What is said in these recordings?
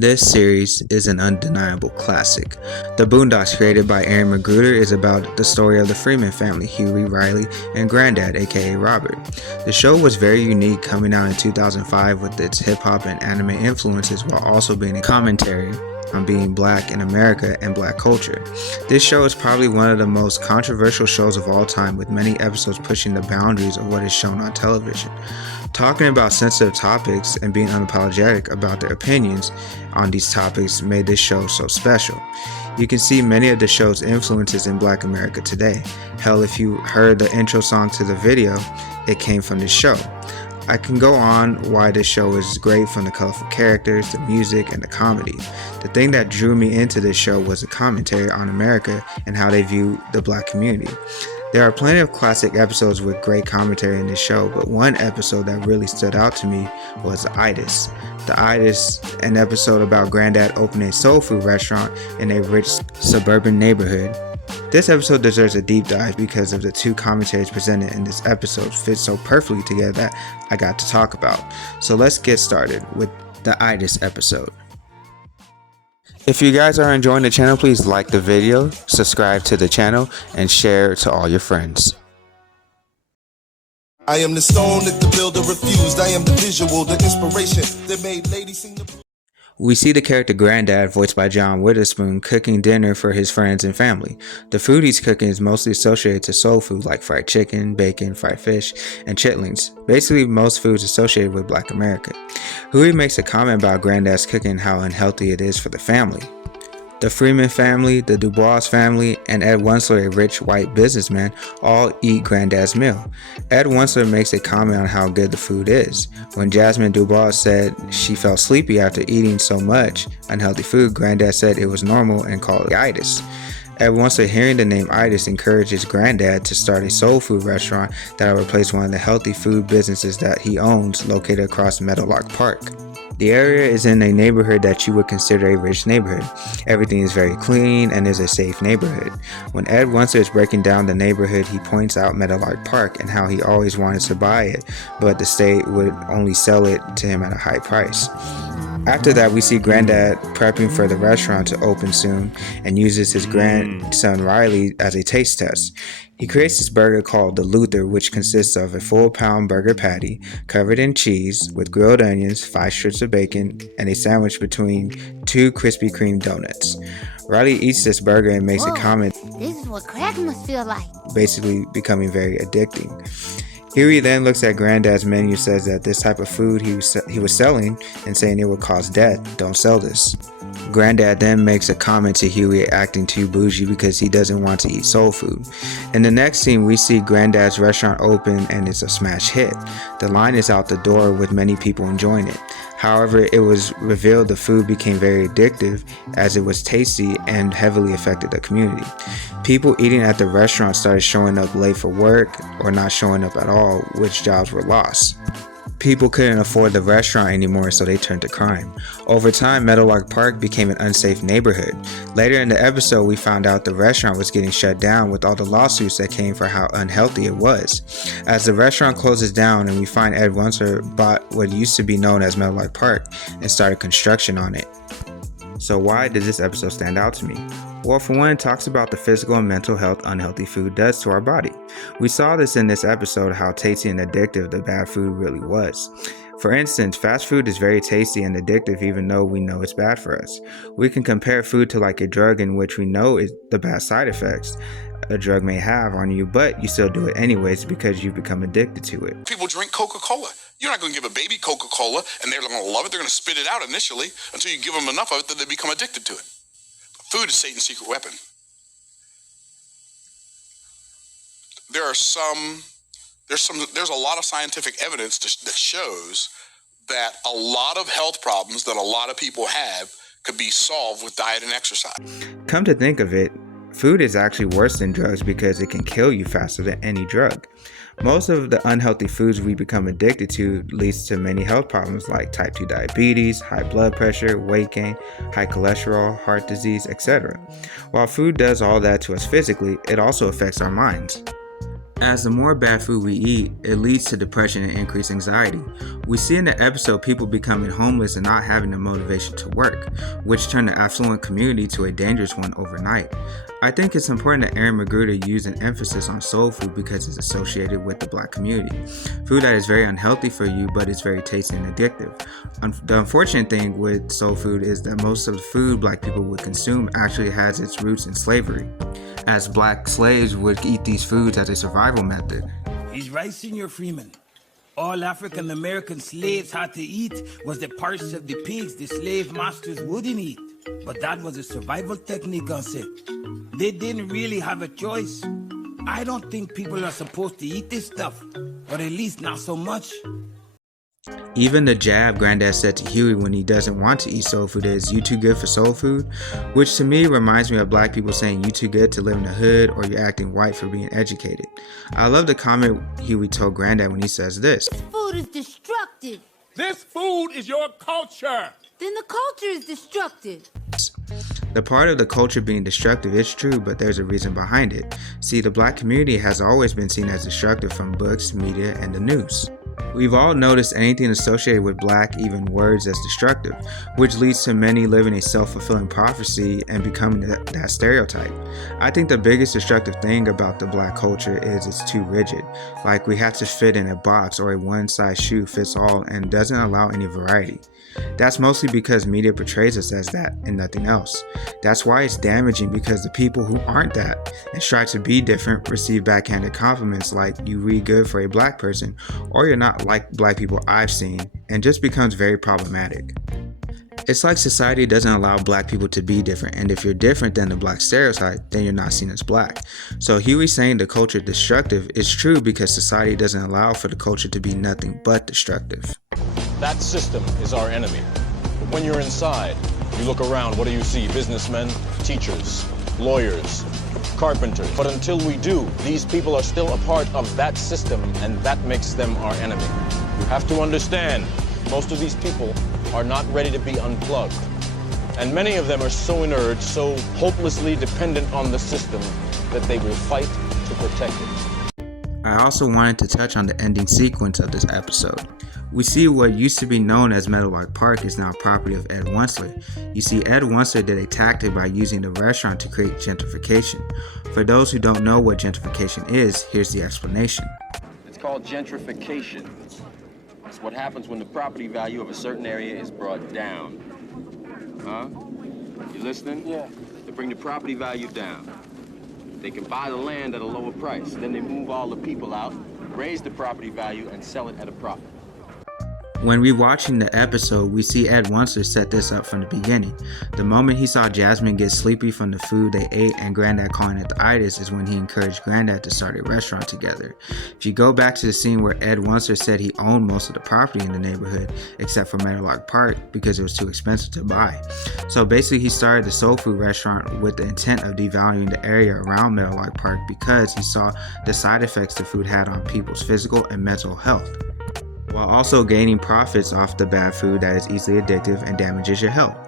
This series is an undeniable classic. The Boondocks, created by Aaron Magruder, is about the story of the Freeman family, Huey, Riley, and Granddad, aka Robert. The show was very unique, coming out in 2005 with its hip-hop and anime influences while also being a commentary on being black in America and black culture. This show is probably one of the most controversial shows of all time, with many episodes pushing the boundaries of what is shown on television. Talking about sensitive topics and being unapologetic about their opinions on these topics made this show so special. You can see many of the show's influences in Black America today. Hell, if you heard the intro song to the video, it came from this show. I can go on why this show is great, from the colorful characters, the music, and the comedy. The thing that drew me into this show was the commentary on America and how they view the black community. There are plenty of classic episodes with great commentary in this show, but one episode that really stood out to me was Itis. The Itis, an episode about Granddad opening a soul food restaurant in a rich suburban neighborhood. This episode deserves a deep dive because of the two commentaries presented in this episode fit so perfectly together that I got to talk about. So let's get started with the Itis episode. If you guys are enjoying the channel, please like the video, subscribe to the channel, and share to all your friends. I am the stone that the builder refused. I am the visual, the inspiration that made ladies sing the blues. We see the character Granddad, voiced by John Witherspoon, cooking dinner for his friends and family. The food he's cooking is mostly associated to soul food like fried chicken, bacon, fried fish, and chitlins. Basically, most foods associated with Black America. Huey makes a comment about Granddad's cooking and how unhealthy it is for the family. The Freeman family, the Dubois family, and Ed Wensler, a rich white businessman, all eat Granddad's meal. Ed Wensler makes a comment on how good the food is. When Jasmine Dubois said she felt sleepy after eating so much unhealthy food, Granddad said it was normal and called it Itis. Ed Wensler, hearing the name Itis, encourages Granddad to start a soul food restaurant that will replace one of the healthy food businesses that he owns, located across Meadowlark Park. The area is in a neighborhood that you would consider a rich neighborhood. Everything is very clean and is a safe neighborhood. When Ed Wensler is breaking down the neighborhood, he points out Meadowlark Park and how he always wanted to buy it, but the state would only sell it to him at a high price. After that, we see Granddad prepping for the restaurant to open soon and uses his grandson Riley as a taste test. He creates this burger called the Luther, which consists of a full-pound burger patty covered in cheese with grilled onions, 5 strips of bacon, and a sandwich between 2 Krispy Kreme donuts. Riley eats this burger and makes a comment, "This is what crack must feel like," basically becoming very addicting. Huey then looks at Granddad's menu, says that this type of food he was selling and saying it would cause death. Don't sell this. Granddad then makes a comment to Huey acting too bougie because he doesn't want to eat soul food. In the next scene, we see Granddad's restaurant open and it's a smash hit. The line is out the door with many people enjoying it. However, it was revealed the food became very addictive as it was tasty and heavily affected the community. People eating at the restaurant started showing up late for work or not showing up at all, which jobs were lost. People couldn't afford the restaurant anymore, so they turned to crime. Over time, Meadowlark Park became an unsafe neighborhood. Later in the episode, we found out the restaurant was getting shut down with all the lawsuits that came for how unhealthy it was. As the restaurant closes down and we find Ed Wensler bought what used to be known as Meadowlark Park and started construction on it. So why did this episode stand out to me? Well, for one, it talks about the physical and mental health unhealthy food does to our body. We saw this in this episode, how tasty and addictive the bad food really was. For instance, fast food is very tasty and addictive even though we know it's bad for us. We can compare food to like a drug in which we know the bad side effects a drug may have on you, but you still do it anyways because you've become addicted to it. People drink Coca-Cola. You're not going to give a baby Coca-Cola and they're going to love it. They're going to spit it out initially until you give them enough of it that they become addicted to it. Food is Satan's secret weapon. There's a lot of scientific evidence that shows that a lot of health problems that a lot of people have could be solved with diet and exercise. Come to think of it, food is actually worse than drugs because it can kill you faster than any drug. Most of the unhealthy foods we become addicted to leads to many health problems like type 2 diabetes, high blood pressure, weight gain, high cholesterol, heart disease, etc. While food does all that to us physically, it also affects our minds. As the more bad food we eat, it leads to depression and increased anxiety. We see in the episode people becoming homeless and not having the motivation to work, which turned the affluent community to a dangerous one overnight. I think it's important that Aaron Magruder used an emphasis on soul food because it's associated with the black community. Food that is very unhealthy for you, but it's very tasty and addictive. The unfortunate thing with soul food is that most of the food black people would consume actually has its roots in slavery, as black slaves would eat these foods as a survival method. He's right, Senor Freeman. All African American slaves had to eat was the parts of the pigs the slave masters wouldn't eat. But that was a survival technique, I said. They didn't really have a choice. I don't think people are supposed to eat this stuff, or at least not so much. Even the jab Granddad said to Huey when he doesn't want to eat soul food is, "You too good for soul food?" Which to me reminds me of black people saying you too good to live in the hood, or you're acting white for being educated. I love the comment Huey told Granddad when he says this. This food is destructive. This food is your culture. Then the culture is destructive. The part of the culture being destructive is true, but there's a reason behind it. See, the black community has always been seen as destructive from books, media, and the news. We've all noticed anything associated with black, even words, as destructive, which leads to many living a self-fulfilling prophecy and becoming that stereotype. I think the biggest destructive thing about the black culture is it's too rigid. Like we have to fit in a box or a one-size-shoe-fits-all and doesn't allow any variety. That's mostly because media portrays us as that and nothing else. That's why it's damaging, because the people who aren't that and try to be different receive backhanded compliments like "you read good for a black person" or "you're not like black people I've seen," and just becomes very problematic. It's like society doesn't allow black people to be different, and if you're different than the black stereotype, then you're not seen as black. So Huey saying the culture destructive is true because society doesn't allow for the culture to be nothing but destructive. That system is our enemy. But when you're inside, you look around, what do you see? Businessmen, teachers, lawyers, carpenters. But until we do, these people are still a part of that system, and that makes them our enemy. You have to understand, most of these people are not ready to be unplugged. And many of them are so inert, so hopelessly dependent on the system, that they will fight to protect it. I also wanted to touch on the ending sequence of this episode. We see what used to be known as Meadowlark Park is now property of Ed Wuncler. You see, Ed Wuncler did a tactic by using the restaurant to create gentrification. For those who don't know what gentrification is, here's the explanation. It's called gentrification. It's what happens when the property value of a certain area is brought down. Huh? You listening? Yeah. They bring the property value down. They can buy the land at a lower price. Then they move all the people out, raise the property value, and sell it at a profit. When rewatching the episode, we see Ed Wuncler set this up from the beginning. The moment he saw Jasmine get sleepy from the food they ate and Granddad calling it the Itis is when he encouraged Granddad to start a restaurant together. If you go back to the scene where Ed Wuncler said he owned most of the property in the neighborhood, except for Meadowlark Park, because it was too expensive to buy. So basically he started the soul food restaurant with the intent of devaluing the area around Meadowlark Park because he saw the side effects the food had on people's physical and mental health, while also gaining profits off the bad food that is easily addictive and damages your health.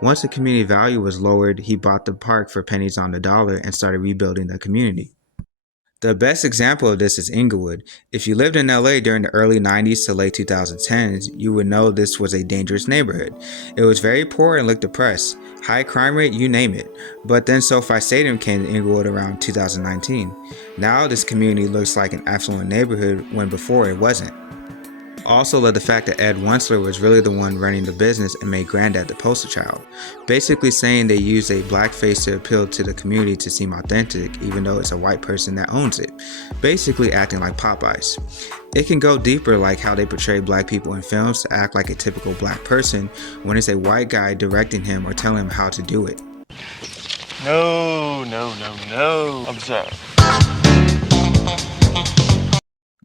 Once the community value was lowered, he bought the park for pennies on the dollar and started rebuilding the community. The best example of this is Inglewood. If you lived in LA during the early 90s to late 2010s, you would know this was a dangerous neighborhood. It was very poor and looked depressed. High crime rate, you name it. But then SoFi Stadium came to Inglewood around 2019. Now this community looks like an affluent neighborhood when before it wasn't. Also love the fact that Ed Wuncler was really the one running the business and made Granddad the poster child. Basically saying they used a black face to appeal to the community to seem authentic even though it's a white person that owns it. Basically acting like Popeyes. It can go deeper, like how they portray black people in films to act like a typical black person when it's a white guy directing him or telling him how to do it. No. Observe.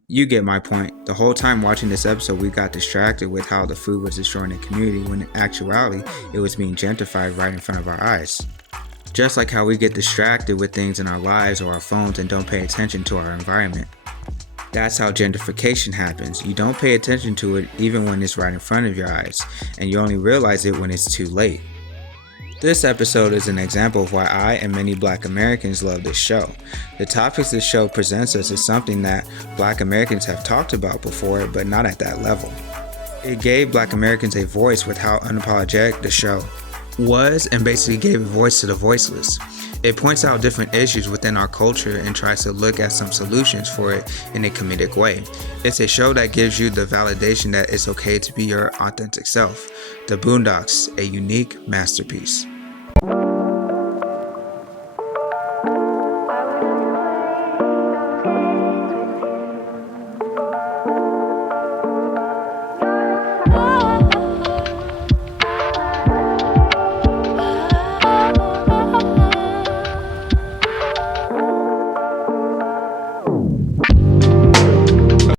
You get my point. The whole time watching this episode, we got distracted with how the food was destroying the community when in actuality, it was being gentrified right in front of our eyes. Just like how we get distracted with things in our lives or our phones and don't pay attention to our environment. That's how gentrification happens. You don't pay attention to it even when it's right in front of your eyes, and you only realize it when it's too late. This episode is an example of why I and many Black Americans love this show. The topics this show presents us is something that Black Americans have talked about before, but not at that level. It gave Black Americans a voice with how unapologetic the show was, and basically gave a voice to the voiceless. It points out different issues within our culture and tries to look at some solutions for it in a comedic way. It's a show that gives you the validation that it's okay to be your authentic self. The Boondocks, a unique masterpiece.